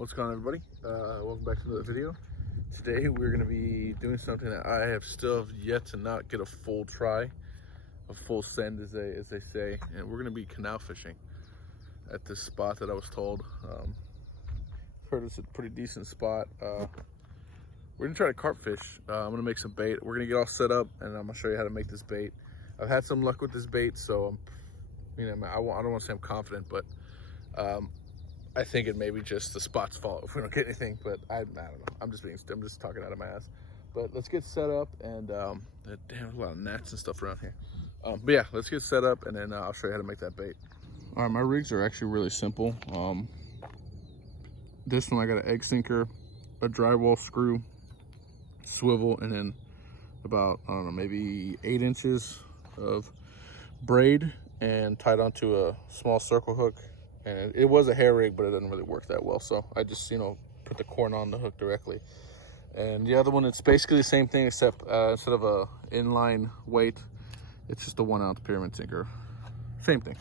What's going on, everybody? Welcome back to another video. Today we're going to be doing something that I have still yet to not get a full try, a full send as they say, and we're going to be canal fishing at this spot that I was told. Heard it's a pretty decent spot. We're going to try to carp fish. I'm going to make some bait. We're going to get all set up and I'm going to show you how to make this bait. I've had some luck with this bait, so I don't want to say I'm confident, but I think it may be just the spot's fault if we don't get anything, but I don't know. I'm just talking out of my ass. But let's get set up, and damn, there's a lot of gnats and stuff around here. But yeah, let's get set up, and then I'll show you how to make that bait. All right, my rigs are actually really simple. This one I got an egg sinker, a drywall screw, swivel, and then about, I don't know, maybe 8 inches of braid, and tied onto a small circle hook. And it was a hair rig, but it doesn't really work that well, so I just put the corn on the hook directly. And the other one, it's basically the same thing, except instead of a inline weight, it's just a 1 ounce pyramid sinker. Same thing.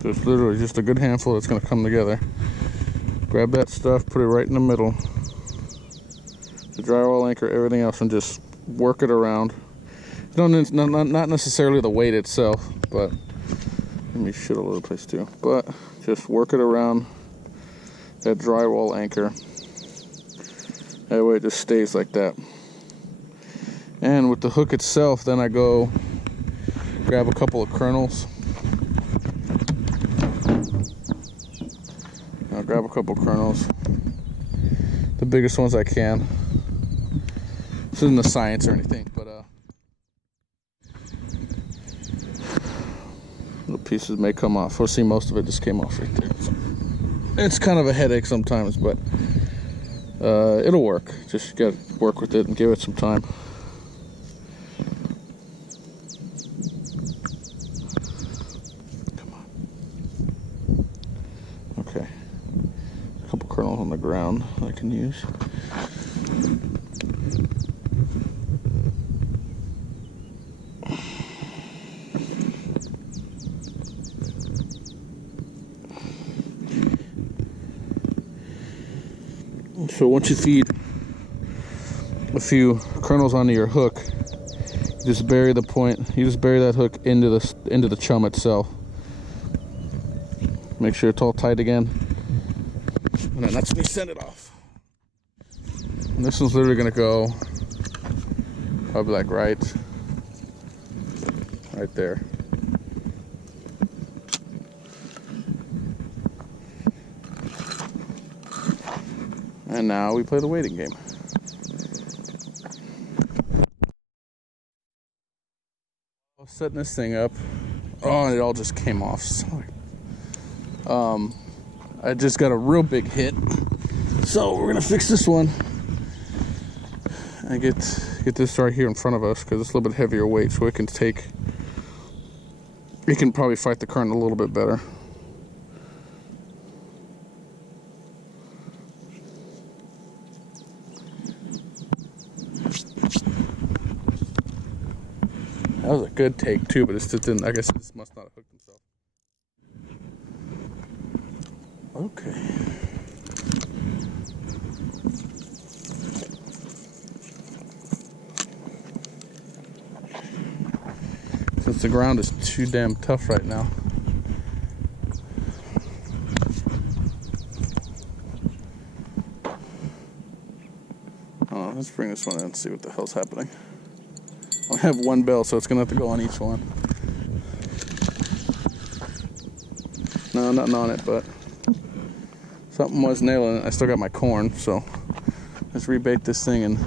So it's literally just a good handful that's going to come together. Grab that stuff, put it right in the middle. The drywall anchor, everything else, and just work it around. Not necessarily the weight itself, but let me shit all over the place too. But just work it around that drywall anchor. That way it just stays like that. And with the hook itself, then I go grab a couple of kernels. I'll grab a couple kernels, the biggest ones I can. This isn't the science or anything, but little pieces may come off. We'll see, most of it just came off right there. It's kind of a headache sometimes, but it'll work. Just gotta work with it and give it some time. Come on. Okay. Kernels on the ground I can use. So once you feed a few kernels onto your hook, you just bury the point. You just bury that hook into the chum itself. Make sure it's all tight again. And then that's when you send it off. And this one's literally gonna go probably like right there. And now we play the waiting game. I was setting this thing up. Oh, and it all just came off. Sorry. I just got a real big hit. So we're gonna fix this one. I get this right here in front of us because it's a little bit heavier weight, so it can probably fight the current a little bit better. That was a good take too, but it just didn't. I guess it just must not have hooked himself. Okay. Since the ground is too damn tough right now. Oh, let's bring this one in and see what the hell's happening. I have one bell, so it's gonna have to go on each one. No, nothing on it, but something was nailing it. I still got my corn, so let's rebait this thing and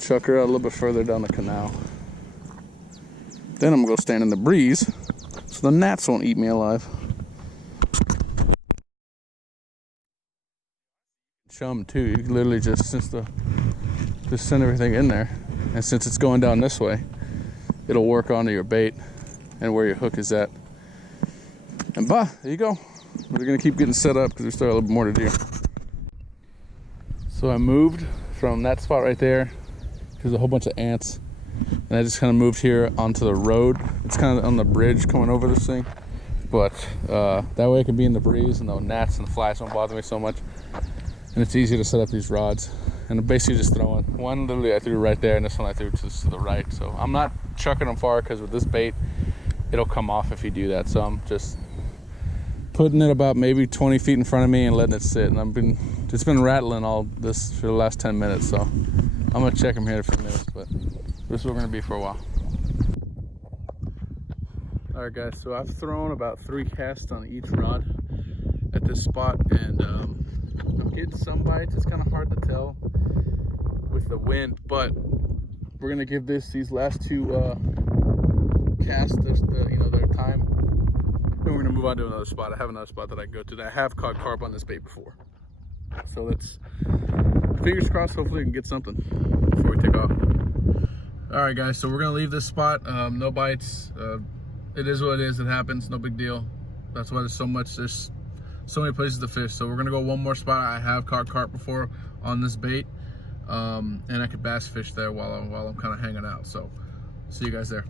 chuck her out a little bit further down the canal. Then I'm gonna go stand in the breeze so the gnats won't eat me alive. Chum too, you can literally just send everything in there. And since it's going down this way, it'll work onto your bait and where your hook is at. And there you go. We're gonna keep getting set up because we still have a little more to do. So I moved from that spot right there. There's a whole bunch of ants. And I just kind of moved here onto the road. It's kind of on the bridge coming over this thing. But that way I can be in the breeze and the gnats and the flies won't bother me so much. And it's easy to set up these rods. And I'm basically just throwing one. Literally I threw right there, and this one I threw to the right. So I'm not chucking them far because with this bait it'll come off if you do that. So I'm just putting it about maybe 20 feet in front of me and letting it sit. And it's been rattling all this for the last 10 minutes. So I'm gonna check them here in a few minutes, but this is where we're gonna be for a while. All right guys, so I've thrown about 3 casts on each rod at this spot, and I'm getting some bites. It's kind of hard to tell with the wind, but we're gonna give these last 2 casts their time. Then we're gonna move on to another spot. I have another spot that I can go to that I have caught carp on this bait before. So let's, fingers crossed, hopefully we can get something before we take off. All right guys, so we're gonna leave this spot. No bites. It is what it is. It happens. No big deal. That's why there's so many places to fish. So we're gonna go one more spot. I have caught carp before on this bait, and I could bass fish there while I'm kind of hanging out. So see you guys there.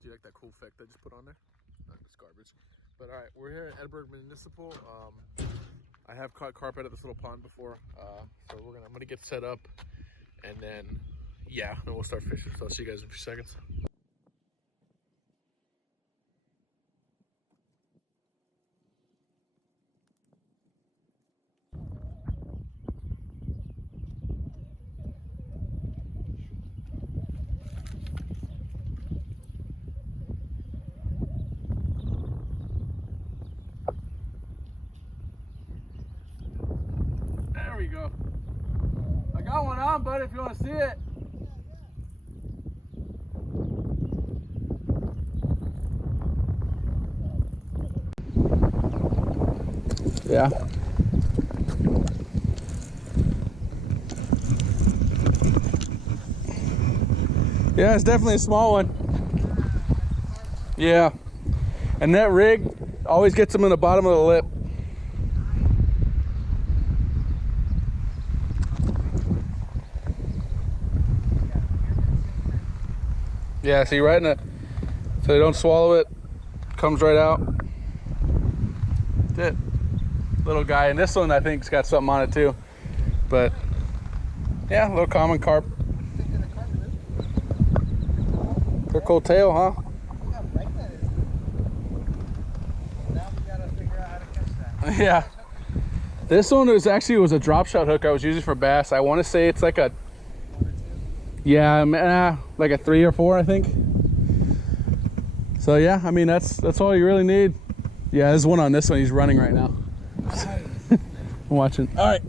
Do you like that cool effect I just put on there? It's garbage. But all right, we're here at Edinburgh Municipal. I have caught carp out of this little pond before, so I'm gonna get set up, and then we'll start fishing. So I'll see you guys in a few seconds. There we go. I got one on, bud, if you want to see it. Yeah. Yeah, it's definitely a small one. Yeah. And that rig always gets them in the bottom of the lip. Yeah, see right in it. So they don't swallow it. Comes right out. That's it. Little guy. And this one I think's got something on it too. But yeah, a little common carp. They're cool tail, huh? Yeah. This one was a drop shot hook I was using for bass. I want to say it's like a, like a 3 or 4, I think. So yeah, I mean that's all you really need. Yeah, there's one on this one. He's running right now. I'm watching. All right.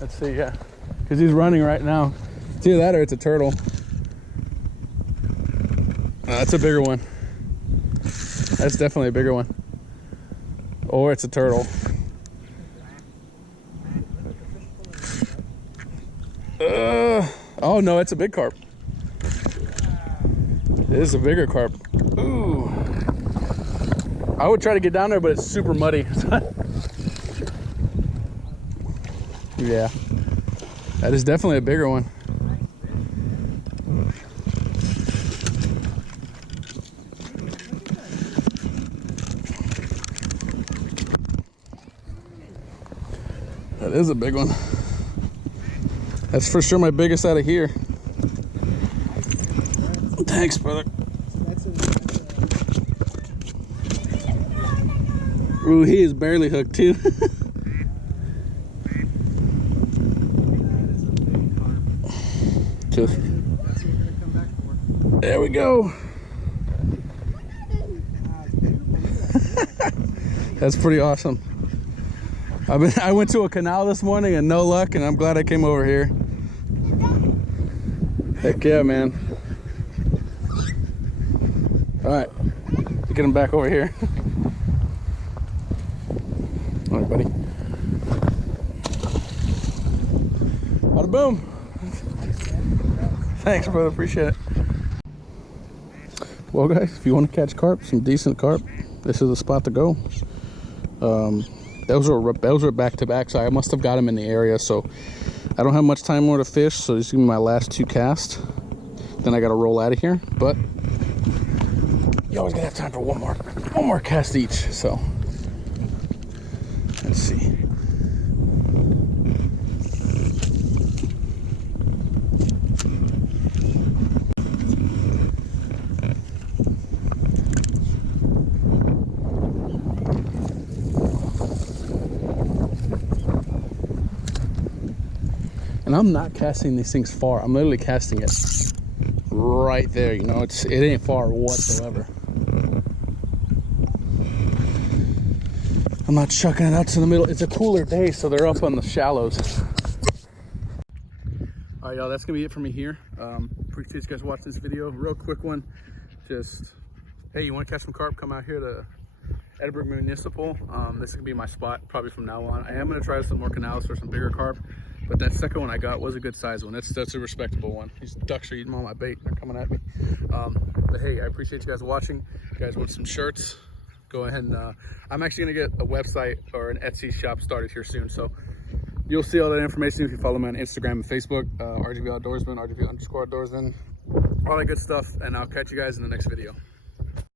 Let's see, yeah. Because he's running right now. It's either that or it's a turtle. That's a bigger one. That's definitely a bigger one. Or it's a turtle. Oh no, it's a big carp. It is a bigger carp. Ooh. I would try to get down there, but it's super muddy. Yeah. That is definitely a bigger one. That is a big one. That's for sure my biggest out of here. Thanks, brother. Ooh, he is barely hooked too. Just, there we go. That's pretty awesome. I went to a canal this morning and no luck, and I'm glad I came over here. Heck yeah, man. All right, get him back over here. All right, buddy. Bada boom. Thanks, brother, appreciate it. Well, guys, if you want to catch carp, some decent carp, this is the spot to go. Those were back-to-back, so I must have got them in the area, so I don't have much time more to fish, so this is gonna be my last 2 casts. Then I gotta roll out of here, but you always gotta have time for one more cast each, so let's see. And I'm not casting these things far. I'm literally casting it right there. You know, it ain't far whatsoever. I'm not chucking it out to the middle. It's a cooler day, so they're up on the shallows. All right, y'all, that's gonna be it for me here. Appreciate you guys watching this video. Real quick one. Just, hey, you want to catch some carp? Come out here to Edinburgh Municipal. This is gonna be my spot probably from now on. I am gonna try some more canals for some bigger carp. But that second one I got was a good size one. That's a respectable one. These ducks are eating all my bait. They're coming at me. But hey, I appreciate you guys watching. If you guys want some shirts, go ahead and I'm actually gonna get a website or an Etsy shop started here soon. So you'll see all that information if you follow me on Instagram and Facebook, RGV Outdoorsman, RGV_Outdoorsman, all that good stuff. And I'll catch you guys in the next video.